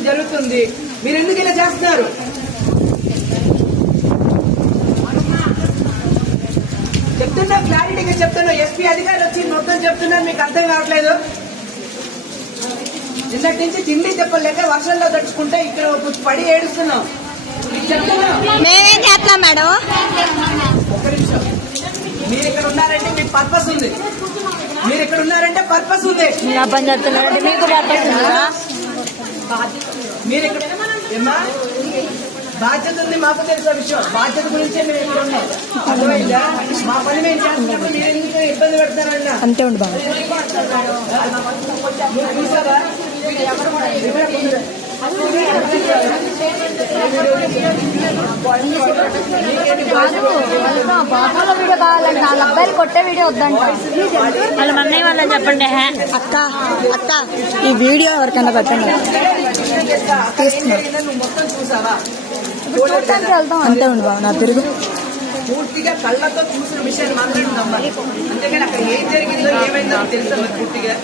Investigation జరుగుతుంది. మీరు ఎందుకు ఇలా చేస్తున్నారు? చెప్తున్నా, క్లారిటీగా చెప్తున్నా. ఎస్పీ అధికారులు వచ్చి మొత్తం చెప్తున్నారు, మీకు అర్థం కావట్లేదు. నిన్నటి నుంచి తిండి చెప్పలేక వర్షంలో తడుచుకుంటే ఇక్కడ పడి ఏడుస్తున్నాం. మేమేం చేస్తాం మేడం? ఒక్క నిమిషం. మీరు ఇక్కడ ఉన్నారంటే మీకు పర్పస్ ఉంది. మీరు ఇక్కడ ఉన్నారంటే పర్పస్ ఉంది. పని చేస్తున్నారంటే మీకు పర్పస్ ఉందా? మీరు ఇక్కడ బాధ్యత ఉంది, మాకు తెలిసిన విషయం. బాధ్యత గురించే మేము ఇక్కడ ఉన్నాం. అర్థమైందా? మా పని మేము చేస్తున్నప్పుడు మీరు ఎందుకు ఇబ్బంది పెడతారన్నా? అంతే ఉండు బాబు. చూసారా? బాబులో వీడియో కావాలంటే 4 అబ్బాయిలు కొట్టే వీడియో వద్దంట. వాళ్ళ అన్నయ్య వాళ్ళని చెప్పండి. అక్క అక్క ఈ వీడియో ఎవరికైనా పెట్టండి. మొత్తం చూసావా? చూడటానికి వెళ్తాం. అంతే ఉండు బాబు. నా తిరుగు పూర్తిగా కళ్ళతో చూసిన విషయాన్ని మాత్రం నమ్మాలి. అంతేగాని అక్కడ ఏం జరిగిందో ఏమైందో తెలుసా పూర్తిగా.